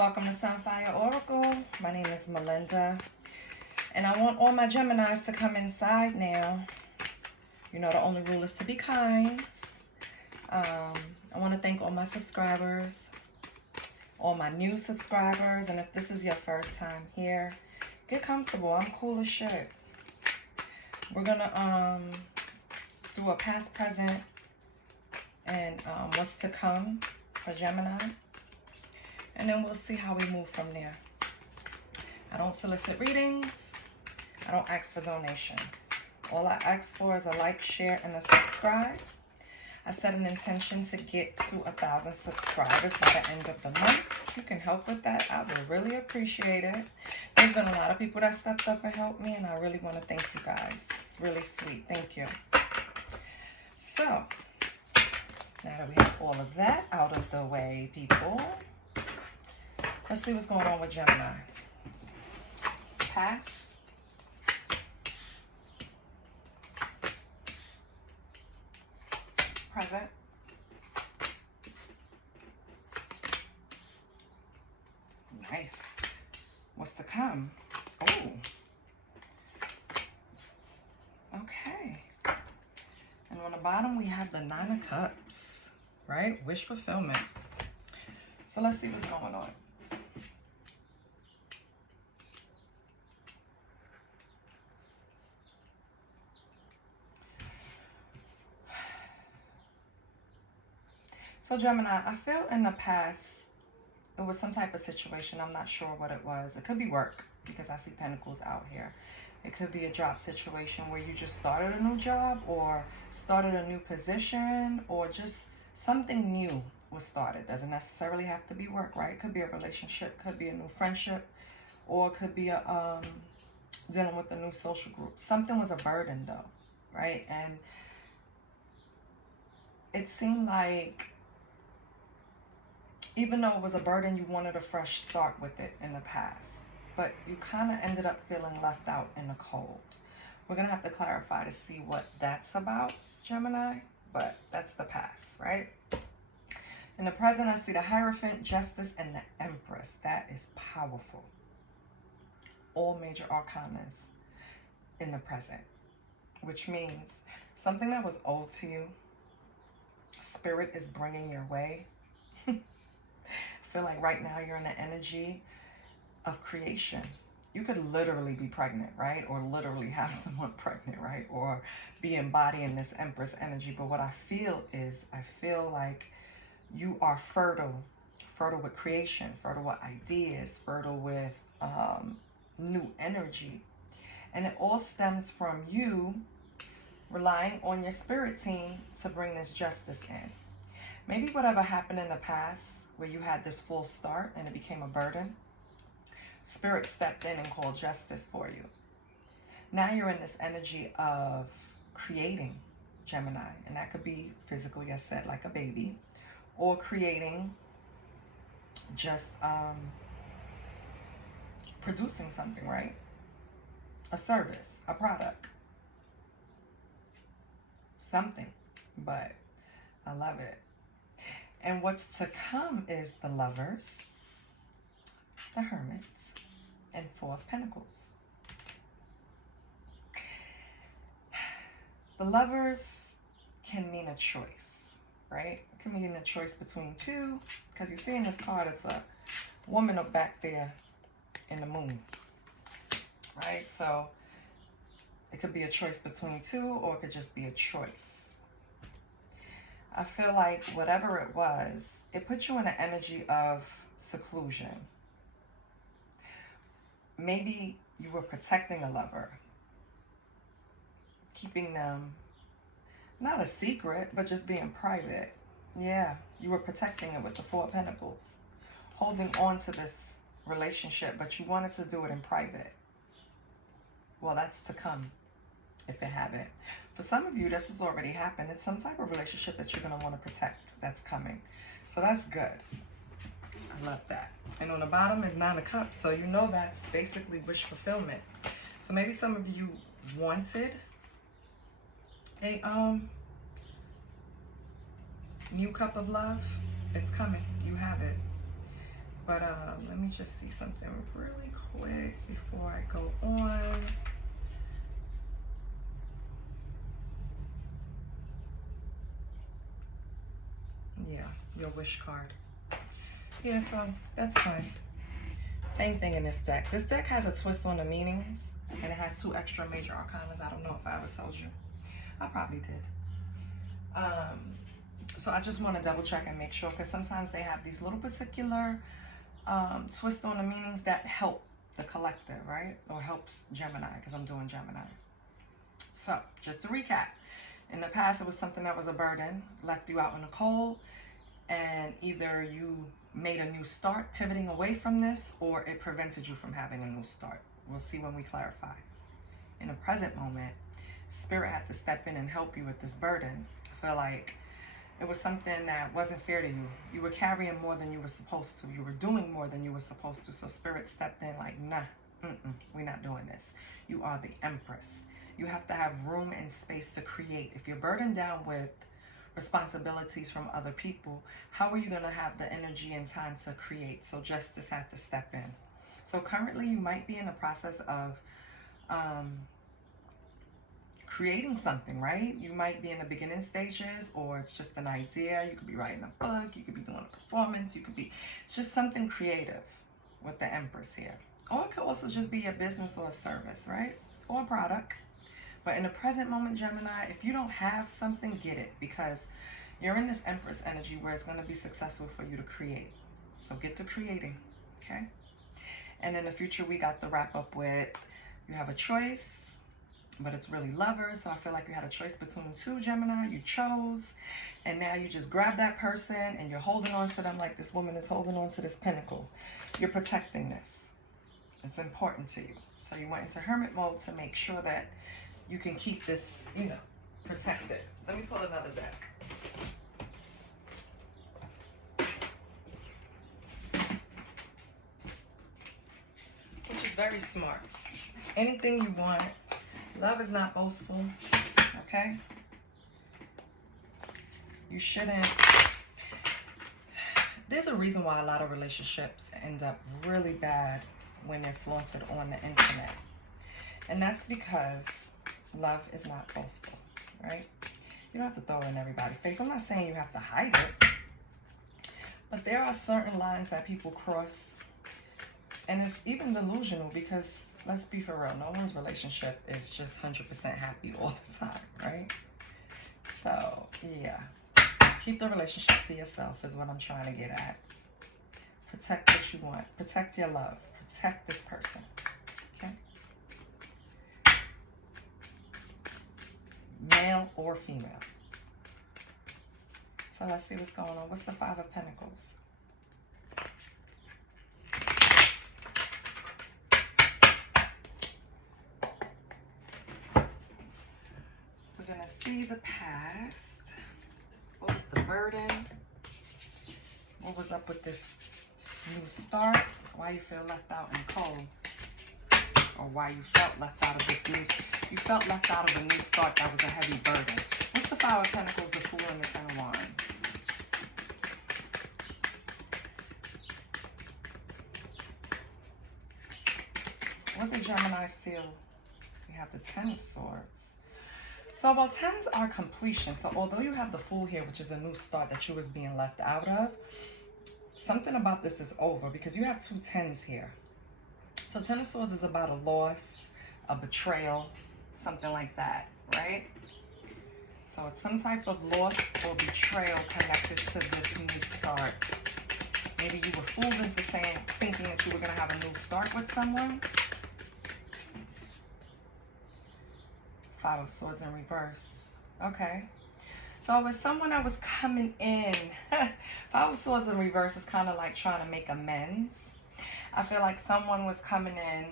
Welcome to Sunfire Oracle. My name is Melinda, and I want all my Geminis to come inside now. You know the only rule is to be kind. I want to thank all my subscribers, all my new subscribers, and if this is your first time here, get comfortable. I'm cool as shit. We're gonna do a past, present, and what's to come for Gemini. And then we'll see how we move from there. I don't solicit readings. I don't ask for donations. All I ask for is a like, share, and a subscribe. I set an intention to get to 1,000 subscribers by the end of the month. If you can help with that, I would really appreciate it. There's been a lot of people that stepped up and helped me, and I really want to thank you guys. It's really sweet. Thank you. So, now that we have all of that out of the way, people, let's see what's going on with Gemini. Past. Present. Nice. What's to come? Oh. Okay. And on the bottom we have the 9 of Cups, right? Wish fulfillment. So let's see what's going on. So Gemini, I feel in the past, it was some type of situation. I'm not sure what it was. It could be work, because I see pentacles out here. It could be a job situation where you just started a new job or started a new position, or just something new was started. Doesn't necessarily have to be work, right? It could be a relationship, could be a new friendship, or it could be a dealing with a new social group. Something was a burden though, right? And it seemed like even though it was a burden, you wanted a fresh start with it in the past, but you kind of ended up feeling left out in the cold. We're going to have to clarify to see what that's about, Gemini, but that's the past, right? In the present, I see the Hierophant, Justice, and the Empress. That is powerful. All major arcanas in the present, which means something that was owed to you, Spirit is bringing your way. I feel like right now you're in the energy of creation. You could literally be pregnant, right? Or literally have someone pregnant, right? Or be embodying this Empress energy. But what I feel is, I feel like you are fertile. Fertile with creation, fertile with ideas, fertile with new energy. And it all stems from you relying on your spirit team to bring this justice in. Maybe whatever happened in the past where you had this full start and it became a burden, Spirit stepped in and called justice for you. Now you're in this energy of creating, Gemini, and that could be physically, as said, like a baby, or creating just producing something, right? A service, a product, something, but I love it. And what's to come is the Lovers, the Hermits, and 4 of Pentacles. The Lovers can mean a choice, right? It can mean a choice between two, because you see in this card, it's a woman up back there in the moon, right? So it could be a choice between two, or it could just be a choice. I feel like whatever it was, it put you in an energy of seclusion. Maybe you were protecting a lover, keeping them, not a secret, but just being private. Yeah, you were protecting it with the 4 of Pentacles, holding on to this relationship, but you wanted to do it in private. Well, that's to come if it haven't. For some of you, this has already happened. It's some type of relationship that you're going to want to protect that's coming. So that's good. I love that. And on the bottom is 9 of Cups. So you know that's basically wish fulfillment. So maybe some of you wanted a new cup of love. It's coming. You have it. But let me just see something really quick before I go on. Yeah, your wish card. Yeah, so that's fine. Same thing in this deck. This deck has a twist on the meanings, and it has 2 extra major arcanas. I don't know if I ever told you. I probably did. So I just want to double check and make sure, because sometimes they have these little particular twists on the meanings that help the collective, right? Or helps Gemini, because I'm doing Gemini. So just to recap, in the past it was something that was a burden, left you out in the cold, and either you made a new start pivoting away from this, or it prevented you from having a new start. We'll see when we clarify. In the present moment, Spirit had to step in and help you with this burden. I feel like it was something that wasn't fair to you. You were carrying more than you were supposed to. You were doing more than you were supposed to. So Spirit stepped in like, nah, we're not doing this. You are the Empress. You have to have room and space to create. If you're burdened down with responsibilities from other people, how are you going to have the energy and time to create? So Justice had to step in. So currently you might be in the process of creating something, right? You might be in the beginning stages, or it's just an idea. You could be writing a book, you could be doing a performance, you could be, it's just something creative with the Empress here. Or it could also just be a business or a service, right? Or a product. But in the present moment, Gemini, if you don't have something, get it, because you're in this Empress energy where it's going to be successful for you to create. So get to creating, okay? And in the future, we got the wrap up with, you have a choice, but it's really lovers. So I feel like you had a choice between 2, Gemini. You chose, and now you just grab that person and you're holding on to them like this woman is holding on to this pinnacle. You're protecting this. It's important to you. So you went into hermit mode to make sure that you can keep this, you know, protected. Let me pull another deck. Which is very smart. Anything you want. Love is not boastful, okay? You shouldn't. There's a reason why a lot of relationships end up really bad when they're flaunted on the internet. And that's because love is not boastful, right? You don't have to throw it in everybody's face. I'm not saying you have to hide it, but there are certain lines that people cross, and it's even delusional because, let's be for real, no one's relationship is just 100% happy all the time, right? So, yeah. Keep the relationship to yourself is what I'm trying to get at. Protect what you want. Protect your love. Protect this person, okay? Male or female. So let's see what's going on. What's the 5 of Pentacles? We're going to see the past. What was the burden? What was up with this new start? Why you feel left out and cold? Or why you felt left out of this new... You felt left out of a new start that was a heavy burden. What's the 5 of Pentacles, the Fool, and the 10 of Wands? What did Gemini feel? We have the 10 of Swords. So, well, 10s are completion. So, although you have the Fool here, which is a new start that you was being left out of, something about this is over because you have 2 10s here. So, 10 of Swords is about a loss, a betrayal, something like that, right? So it's some type of loss or betrayal connected to this new start. Maybe you were fooled into thinking that you were going to have a new start with someone. 5 of Swords in reverse. Okay. So it was someone that was coming in. 5 of Swords in reverse is kind of like trying to make amends. I feel like someone was coming in,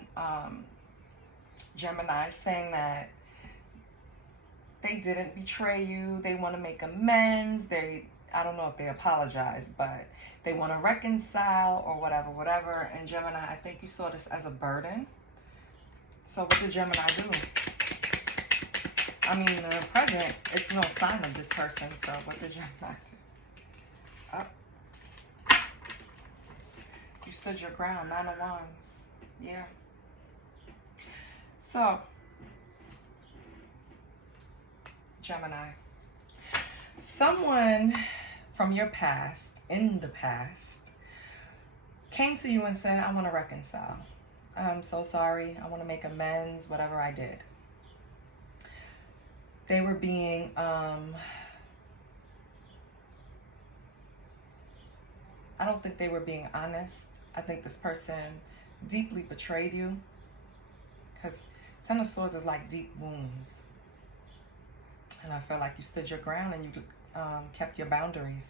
Gemini, saying that they didn't betray you. They want to make amends. I don't know if they apologize, but they want to reconcile or whatever. And Gemini, I think you saw this as a burden. So what did Gemini do? I mean, in the present, it's no sign of this person. So what did Gemini do? You stood your ground. 9 of Wands. Yeah. So, Gemini, someone from your past, in the past, came to you and said, I want to reconcile. I'm so sorry. I want to make amends, whatever I did. They were being, I don't think they were being honest. I think this person deeply betrayed you, because 10 of Swords is like deep wounds. And I feel like you stood your ground and you kept your boundaries.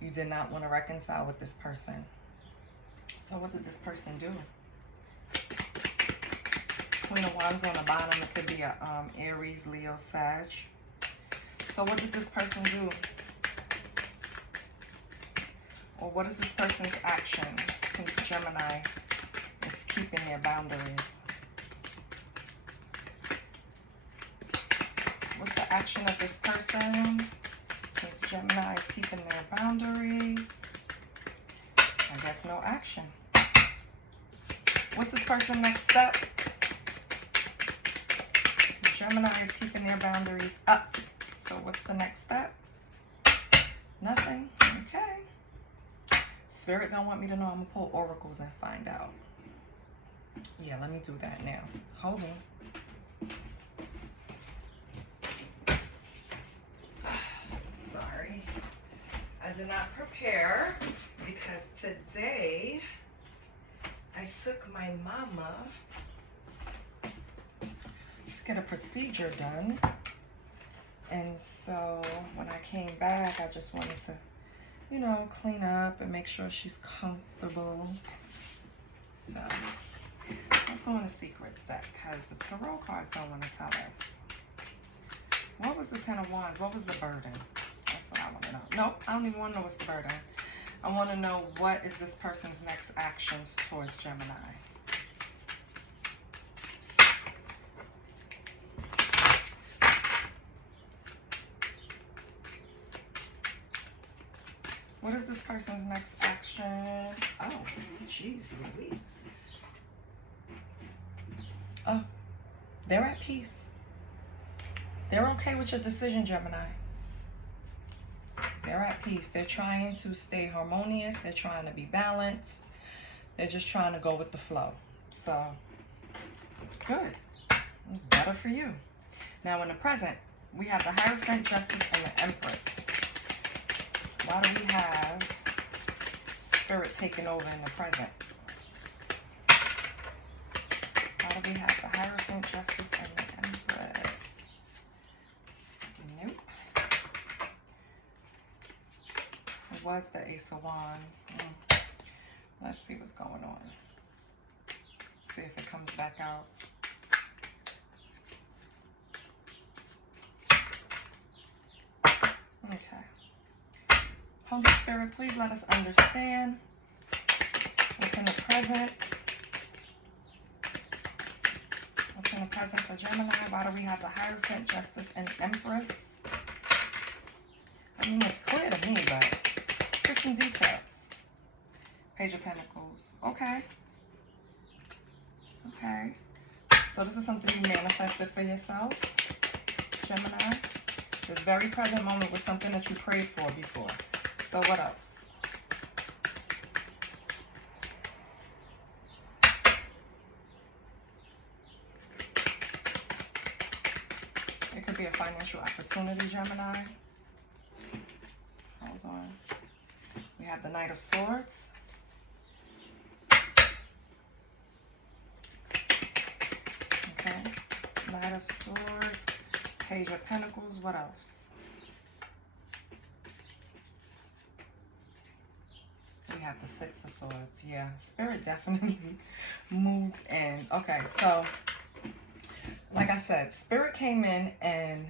You did not want to reconcile with this person. So what did this person do? Queen of Wands on the bottom. It could be a Aries, Leo, Sag. So what did this person do? Or what is this person's actions since Gemini is keeping their boundaries? What's the action of this person since Gemini is keeping their boundaries? I guess no action. What's this person's next step? Gemini is keeping their boundaries up. So what's the next step? Nothing. Okay. Spirit don't want me to know. I'm going to pull oracles and find out. Yeah, let me do that now. Hold on. Sorry. I did not prepare because today I took my mama to get a procedure done. And so when I came back, I just wanted to, you know, clean up and make sure she's comfortable. So let's go in the secrets deck, because the tarot cards don't want to tell us. What was the 10 of Wands? What was the burden? That's what I want to know. Nope, I don't even want to know what's the burden. I want to know what is this person's next actions towards Gemini. What is this person's next action? Oh, jeez Louise. Oh, they're at peace. They're okay with your decision, Gemini. They're at peace. They're trying to stay harmonious. They're trying to be balanced. They're just trying to go with the flow. So, good. It's better for you. Now, in the present, we have the Hierophant, Justice, and the Empress. Why do we have Spirit taking over in the present? Why do we have the Hierophant, Justice, and the Empress? Nope. It was the Ace of Wands. Let's see what's going on. See if it comes back out. Okay. Holy Spirit, please let us understand what's in the present. What's in the present for Gemini? Why do we have the Hierophant, Justice, and Empress? I mean, it's clear to me, but let's get some details. Page of Pentacles. Okay. Okay. So this is something you manifested for yourself, Gemini. This very present moment was something that you prayed for before. So what else? It could be a financial opportunity, Gemini. Hold on. We have the Knight of Swords. Okay. Knight of Swords. Page of Pentacles. What else? We have the Six of Swords. Yeah, Spirit definitely moves in. Okay, so like I said, Spirit came in and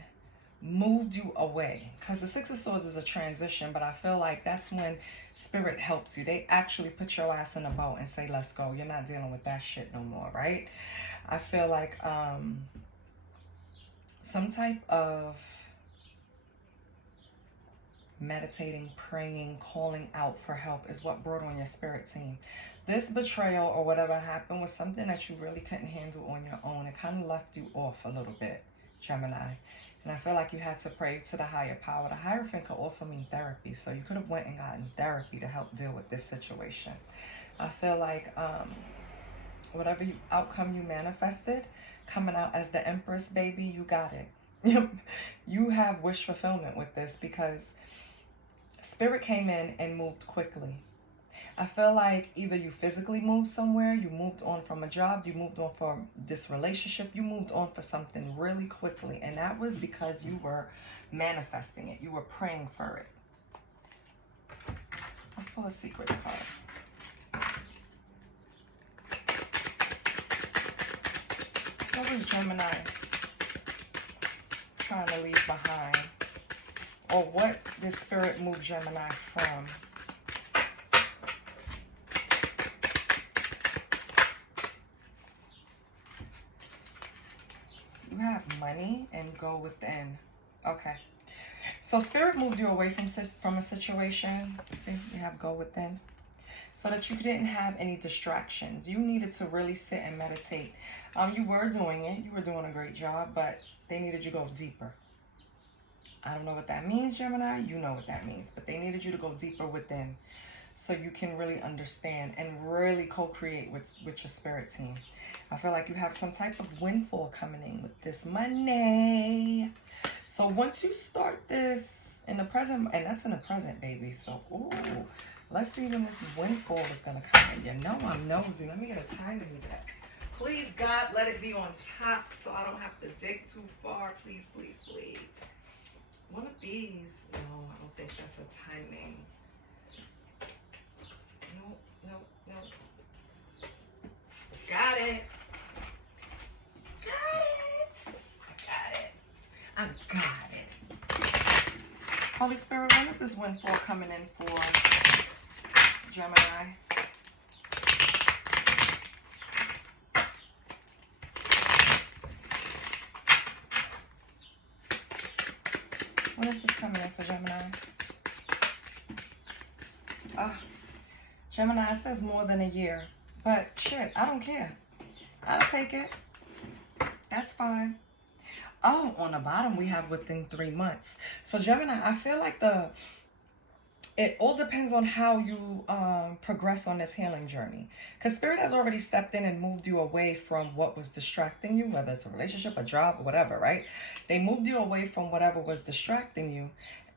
moved you away, because the Six of Swords is a transition, but I feel like that's when Spirit helps you. They actually put your ass in a boat and say, let's go. You're not dealing with that shit no more, right? I feel like some type of meditating, praying, calling out for help is what brought on your spirit team. This betrayal or whatever happened was something that you really couldn't handle on your own. It kind of left you off a little bit, Gemini. And I feel like you had to pray to the higher power. The Hierophant could also mean therapy. So you could have went and gotten therapy to help deal with this situation. I feel like whatever outcome you manifested, coming out as the Empress, baby, you got it. You have wish fulfillment with this because Spirit came in and moved quickly. I feel like either you physically moved somewhere, you moved on from a job, you moved on from this relationship, you moved on for something really quickly. And that was because you were manifesting it. You were praying for it. Let's pull a secrets card. What was Gemini trying to leave behind? Or what did Spirit move Gemini from? You have money and go within. Okay. So Spirit moved you away from a situation. See, you have go within. So that you didn't have any distractions. You needed to really sit and meditate. You were doing it. You were doing a great job, but they needed you to go deeper. I don't know what that means, Gemini. You know what that means. But they needed you to go deeper within so you can really understand and really co-create with your spirit team. I feel like you have some type of windfall coming in with this money. So once you start this in the present, and that's in the present, baby. So, ooh, let's see when this windfall is going to come in. You know I'm nosy. Let me get a timing deck. Please, God, let it be on top so I don't have to dig too far. Please, please, please. One of these. No, I don't think that's a timing. No, no, no. Got it. Got it. I got it. Holy Spirit, when is this windfall coming in for Gemini? When is this coming in for Gemini? Gemini, it says more than a year. But shit, I don't care. I'll take it. That's fine. Oh, on the bottom we have within 3 months. So Gemini, I feel like it all depends on how you progress on this healing journey. Because Spirit has already stepped in and moved you away from what was distracting you, whether it's a relationship, a job, or whatever, right? They moved you away from whatever was distracting you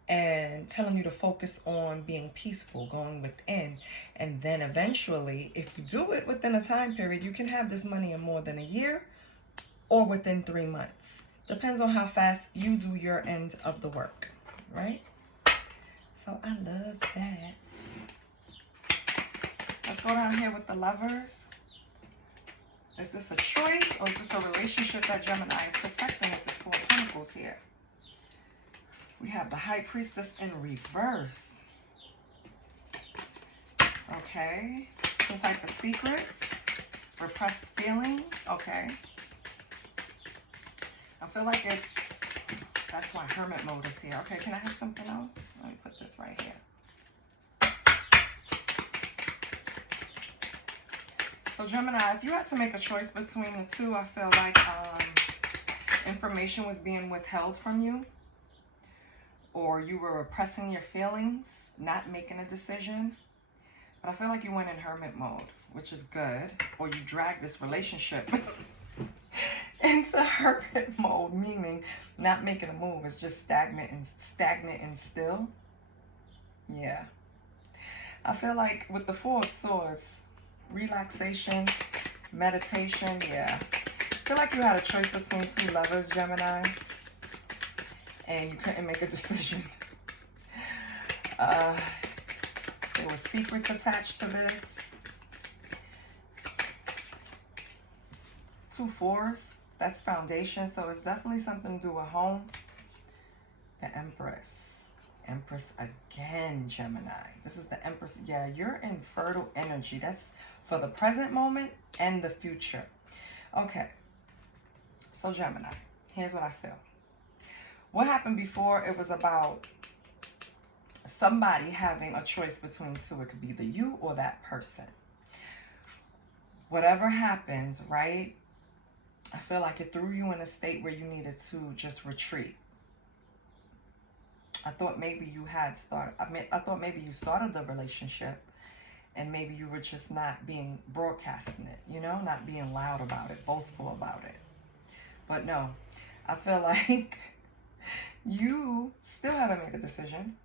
and telling you to focus on being peaceful, going within. And then eventually, if you do it within a time period, you can have this money in more than a year or within 3 months. Depends on how fast you do your end of the work, right? So I love that. Let's go down here with the Lovers. Is this a choice or is this a relationship that Gemini is protecting with this Four of Pentacles here? We have the High Priestess in reverse. Okay. Some type of secrets. Repressed feelings. Okay. I feel like that's why Hermit mode is here. Okay, can I have something else? Let me put this right here. So Gemini, if you had to make a choice between the two, I feel like information was being withheld from you, or you were repressing your feelings, not making a decision. But I feel like you went in Hermit mode, which is good, or you dragged this relationship into Hermit mode, meaning not making a move. It's just stagnant and still. Yeah. I feel like with the Four of Swords, relaxation, meditation, yeah. I feel like you had a choice between two lovers, Gemini, and you couldn't make a decision. There were secrets attached to this. 2 fours, that's foundation, so it's definitely something to do with home. The Empress. Empress again, Gemini. This is the Empress. Yeah, you're in fertile energy. That's for the present moment and the future. Okay. So Gemini, here's what I feel. What happened before, it was about somebody having a choice between two. It could be the you or that person. Whatever happened, right? I feel like it threw you in a state where you needed to just retreat. I thought maybe you had started, I thought maybe you started the relationship and maybe you were just not being broadcasting it, you know, not being loud about it, boastful about it. But no, I feel like you still haven't made a decision.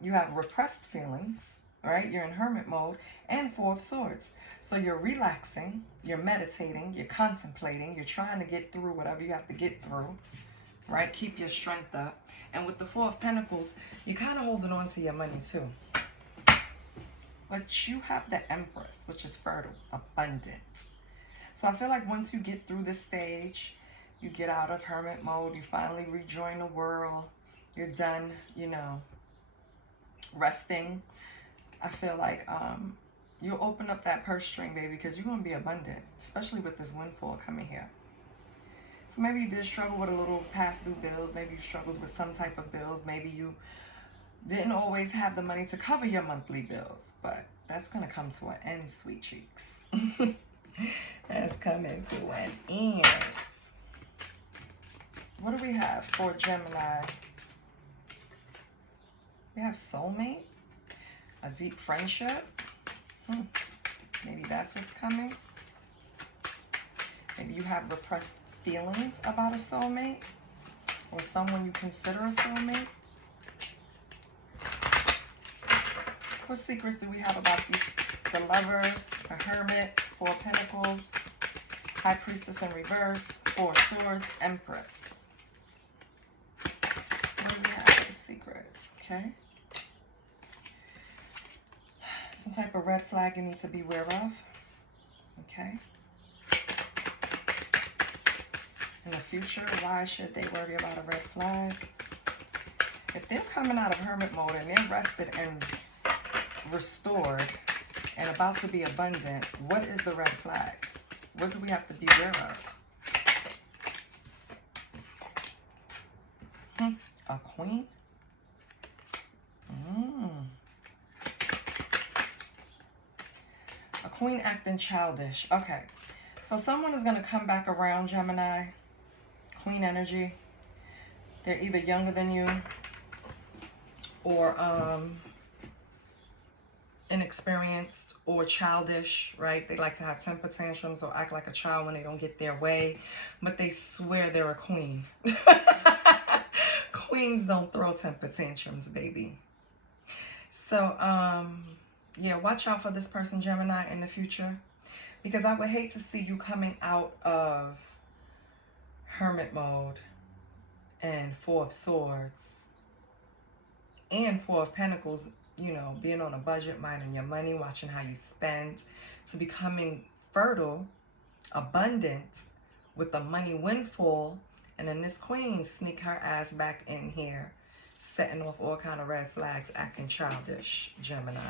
You have repressed feelings, right? You're in hermit mode, and Four of Swords. So you're relaxing, you're meditating, you're contemplating, you're trying to get through whatever you have to get through, right? Keep your strength up. And with the Four of Pentacles, you're kind of holding on to your money too. But you have the Empress, which is fertile, abundant. So I feel like once you get through this stage, you get out of hermit mode, you finally rejoin the world, you're done, you know, resting. I feel like you'll open up that purse string, baby, because you're going to be abundant, especially with this windfall coming here. So maybe you did struggle with a little past due bills. Maybe you struggled with some type of bills. Maybe you didn't always have the money to cover your monthly bills. But that's going to come to an end, sweet cheeks. That's coming to an end. What do we have for Gemini? We have soulmate, a deep friendship. Maybe that's what's coming. Maybe you have repressed feelings about a soulmate or someone you consider a soulmate. What secrets do we have about these? The Lovers, the Hermit, Four of Pentacles, High Priestess in reverse, Four of Swords, Empress. What do we have as secrets? Okay. Some type of red flag you need to be aware of. Okay. In the future, why should they worry about a red flag? If they're coming out of hermit mode and they're rested and restored and about to be abundant, what is the red flag? What do we have to be aware of? A queen? A queen acting childish. Okay. So someone is going to come back around, Gemini. Queen energy. They're either younger than you or inexperienced or childish, right? They like to have temper tantrums or act like a child when they don't get their way, but they swear they're a queen. Queens don't throw temper tantrums, baby. So, yeah, watch out for this person, Gemini, in the future, because I would hate to see you coming out of hermit mode and Four of Swords and Four of Pentacles, you know, being on a budget, minding your money, watching how you spend, to becoming fertile, abundant with the money windfall, and then this queen sneak her ass back in here, setting off all kind of red flags, acting childish, Gemini.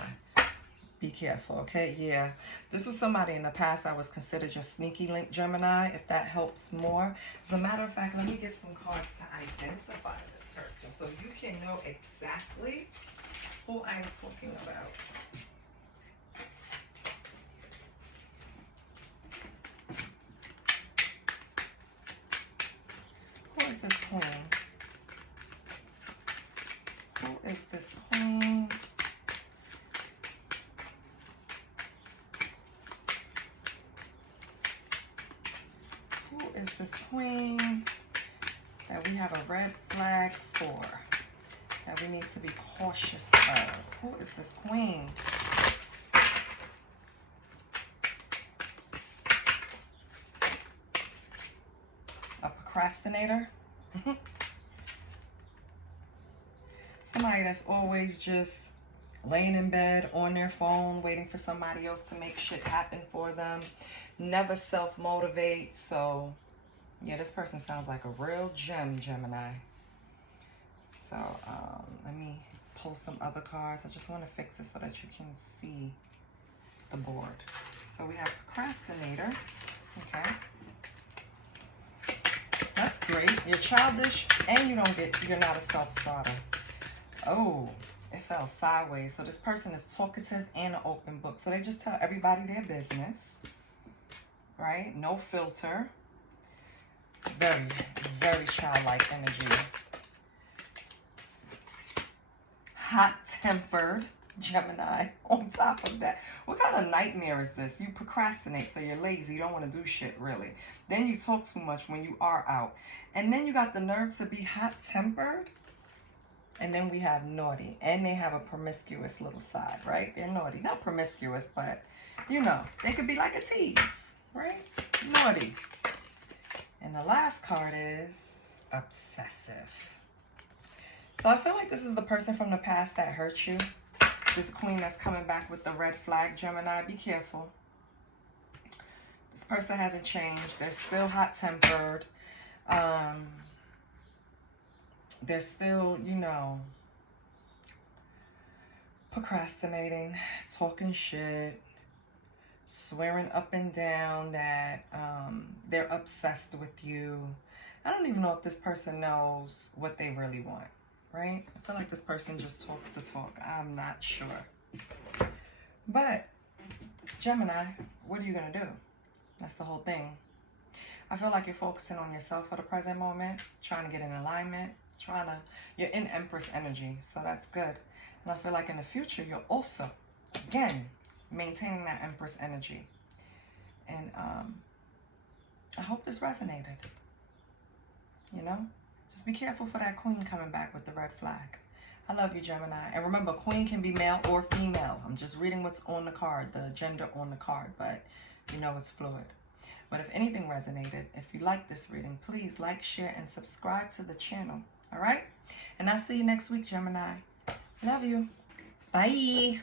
Be careful, okay? Yeah, this was somebody in the past that was considered your sneaky link, Gemini, if that helps more. As a matter of fact, let me get some cards to identify this person so you can know exactly who I'm talking about. Who is this queen? Who is this queen? Who is this queen that we have a red flag for, that we need to be cautious of? Who is this queen? A procrastinator? Somebody that's always just laying in bed on their phone, waiting for somebody else to make shit happen for them. Never self-motivate. So, yeah, this person sounds like a real gem, Gemini. So, let me pull some other cards. I just want to fix it so that you can see the board. So we have procrastinator. Okay. That's great. You're childish and you're not a self-starter. Oh, if fell sideways. So this person is talkative and an open book. So they just tell everybody their business, right? No filter. Very, very childlike energy. Hot-tempered Gemini on top of that. What kind of nightmare is this? You procrastinate, so you're lazy. You don't want to do shit, really. Then you talk too much when you are out. And then you got the nerve to be hot-tempered. And then we have naughty. And they have a promiscuous little side, right? They're naughty. Not promiscuous, but, you know, they could be like a tease, right? Naughty. And the last card is obsessive. So I feel like this is the person from the past that hurt you. This queen that's coming back with the red flag, Gemini. Be careful. This person hasn't changed. They're still hot-tempered. They're still, you know, procrastinating, talking shit, swearing up and down that they're obsessed with you. I don't even know if this person knows what they really want, right? I feel like this person just talks to talk. I'm not sure. But, Gemini, what are you going to do? That's the whole thing. I feel like you're focusing on yourself for the present moment, trying to get in alignment, you're in Empress energy, so that's good. And I feel like in the future, you're also, again, maintaining that Empress energy. And I hope this resonated. You know, just be careful for that queen coming back with the red flag. I love you, Gemini. And remember, queen can be male or female. I'm just reading what's on the card, the gender on the card, but you know it's fluid. But if anything resonated, if you like this reading, please like, share, and subscribe to the channel. All right? And I'll see you next week, Gemini. Love you. Bye.